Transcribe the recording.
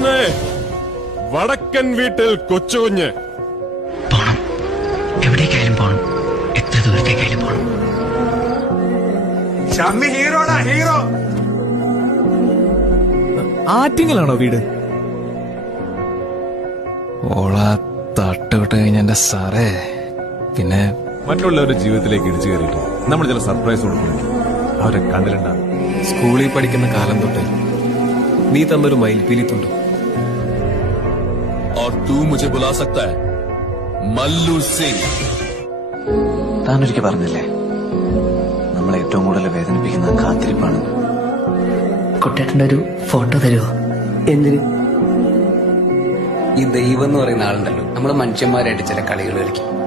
വന്നേ, വടക്കൻ വീട്ടിൽ കൊച്ചുകുഞ്ഞ്. പോണം, എവിടേക്കായാലും പോണം, എത്ര ദൂരത്തേക്കായാലും പോണം. ഹീറോടാ, ഹീറോ. ആറ്റിങ്ങലാണോ വീട്? ഓള തട്ടുവിട്ട് കഴിഞ്ഞ എന്റെ സാറേ. പിന്നെ മറ്റുള്ളവരുടെ ജീവിതത്തിലേക്ക് ഇടിച്ചു കയറിയിട്ട് നമ്മൾ ചില സർപ്രൈസ് കൊടുക്കുന്നു. അവരെ കണ്ടിട്ടുണ്ടാകും. സ്കൂളിൽ പഠിക്കുന്ന കാലം തൊട്ട് നീ തന്നൊരു മയിൽപ്പീലിത്തുണ്ട്. और तू मुझे बुला सकता है मल्लू सिंह. താനൊരിക്കൽ പറഞ്ഞില്ലേ നമ്മളെ ഏറ്റവും കൂടുതൽ വേദനിപ്പിക്കുന്ന കാത്തിരിപ്പാണ്. കുട്ടേട്ടന്റെ ഒരു ഫോട്ടോ തരുമോ? എന്തിന്? ഈ ദൈവം എന്ന് പറയുന്ന ആളുണ്ടല്ലോ, നമ്മള് മനുഷ്യന്മാരായിട്ട് ചില കളികൾ കളിക്കും.